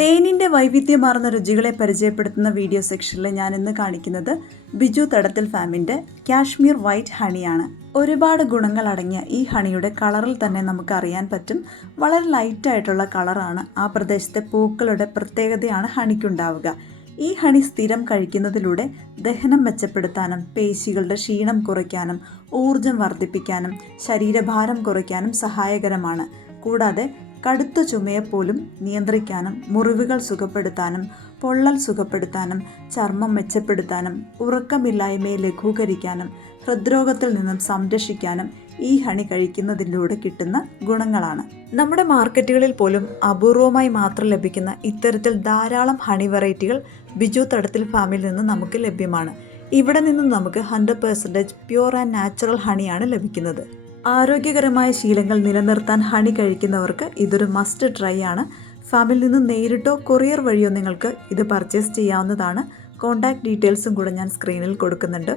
തേനിൻ്റെ വൈവിധ്യമാർന്ന രുചികളെ പരിചയപ്പെടുത്തുന്ന വീഡിയോ സെക്ഷനിൽ ഞാൻ ഇന്ന് കാണിക്കുന്നത് ബിജു തടത്തിൽ ഫാമിൻ്റെ കാശ്മീർ വൈറ്റ് ഹണിയാണ്. ഒരുപാട് ഗുണങ്ങൾ അടങ്ങിയ ഈ ഹണിയുടെ കളറിൽ തന്നെ നമുക്ക് അറിയാൻ പറ്റും. വളരെ ലൈറ്റായിട്ടുള്ള കളറാണ്. ആ പ്രദേശത്തെ പൂക്കളുടെ പ്രത്യേകതയാണ് ഹണിക്കുണ്ടാവുക. ഈ ഹണി സ്ഥിരം കഴിക്കുന്നതിലൂടെ ദഹനം മെച്ചപ്പെടുത്താനും പേശികളുടെ ക്ഷീണം കുറയ്ക്കാനും ഊർജം വർദ്ധിപ്പിക്കാനും ശരീരഭാരം കുറയ്ക്കാനും സഹായകരമാണ്. കൂടാതെ കടുത്ത ചുമയെപ്പോലും നിയന്ത്രിക്കാനും മുറിവുകൾ സുഖപ്പെടുത്താനും പൊള്ളൽ സുഖപ്പെടുത്താനും ചർമ്മം മെച്ചപ്പെടുത്താനും ഉറക്കമില്ലായ്മയെ ലഘൂകരിക്കാനും ഹൃദ്രോഗത്തിൽ നിന്നും സംരക്ഷിക്കാനും ഈ ഹണി കഴിക്കുന്നതിലൂടെ കിട്ടുന്ന ഗുണങ്ങളാണ്. നമ്മുടെ മാർക്കറ്റുകളിൽ പോലും അപൂർവമായി മാത്രം ലഭിക്കുന്ന ഇത്തരത്തിൽ ധാരാളം ഹണി വെറൈറ്റികൾ ബിജു തടത്തിൽ ഫാമിൽ നിന്ന് നമുക്ക് ലഭ്യമാണ്. ഇവിടെ നിന്നും നമുക്ക് 100% പ്യൂർ ആൻഡ് നാച്ചുറൽ ഹണിയാണ് ലഭിക്കുന്നത്. ആരോഗ്യകരമായ ശീലങ്ങൾ നിലനിർത്താൻ ഹണി കഴിക്കുന്നവർക്ക് ഇതൊരു മസ്റ്റ് ട്രൈ ആണ്. ഫാമിൽ നിന്ന് നേരിട്ടോ കൊറിയർ വഴിയോ നിങ്ങൾക്ക് ഇത് പർച്ചേസ് ചെയ്യാവുന്നതാണ്. കോൺടാക്ട് ഡീറ്റെയിൽസും കൂടെ ഞാൻ സ്ക്രീനിൽ കൊടുക്കുന്നുണ്ട്.